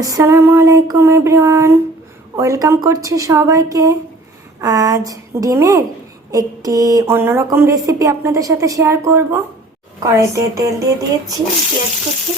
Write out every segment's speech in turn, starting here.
আসসালামু আলাইকুম everyone, welcome করছি সবাইকে। আজ ডিমের একটি অন্যরকম রেসিপি আপনাদের সাথে শেয়ার করব। কড়াইতে তেল দিয়ে দিয়েছি, পেঁয়াজ কুচি,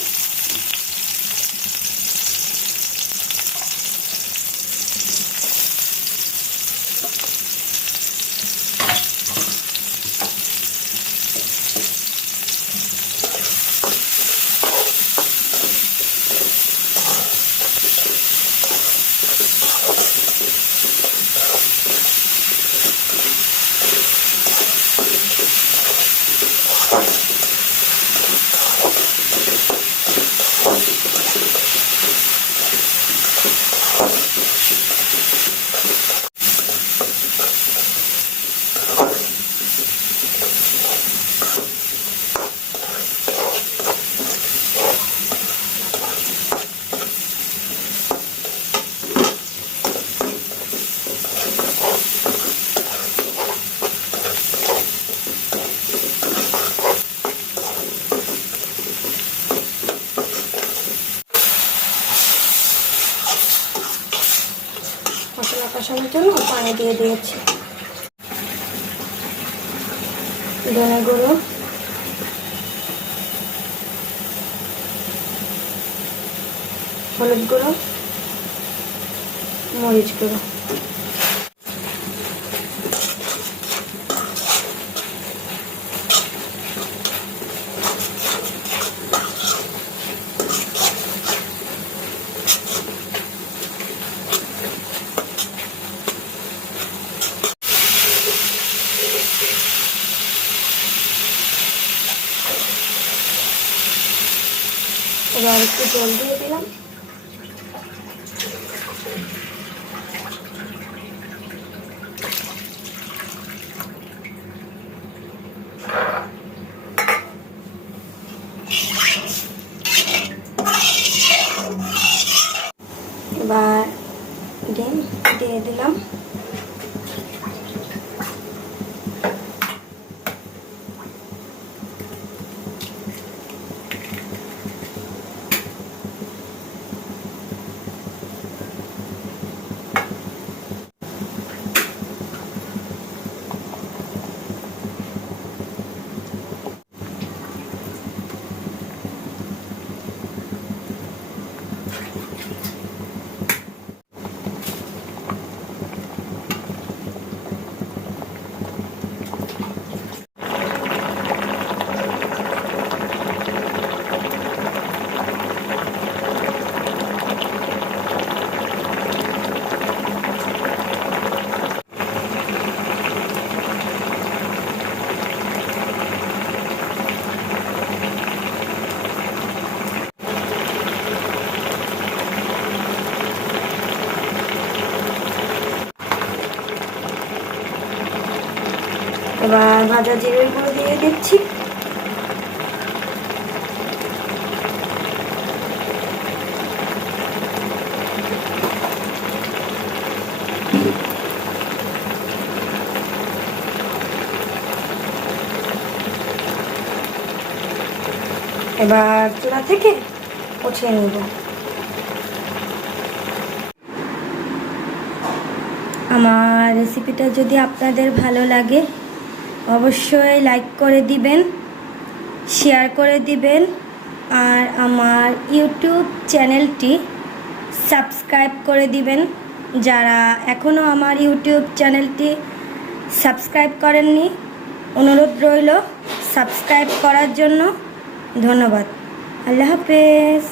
মশলা কষানোর জন্য পানি দিয়ে দিয়েছি। ধনে গুঁড়ো, হলুদ গুঁড়ো, মরিচ গুঁড়ো, এবার একটু জল দিয়ে দিলাম। এবার ডিম দিয়ে দিলাম। এবার ভাজা জিরের গুঁড়ো দিয়ে দিচ্ছি। এবার চুলা থেকে উঠিয়ে নেব। আমার রেসিপিটা যদি আপনাদের ভালো লাগে অবশ্যই লাইক করে দিবেন, শেয়ার করে দিবেন, আর আমার ইউটিউব চ্যানেলটি সাবস্ক্রাইব করে দিবেন যারা এখনও আমার ইউটিউব চ্যানেলটি সাবস্ক্রাইব করেননি। অনুরোধ রইল সাবস্ক্রাইব করার জন্য। ধন্যবাদ। আল্লাহ হাফেজ।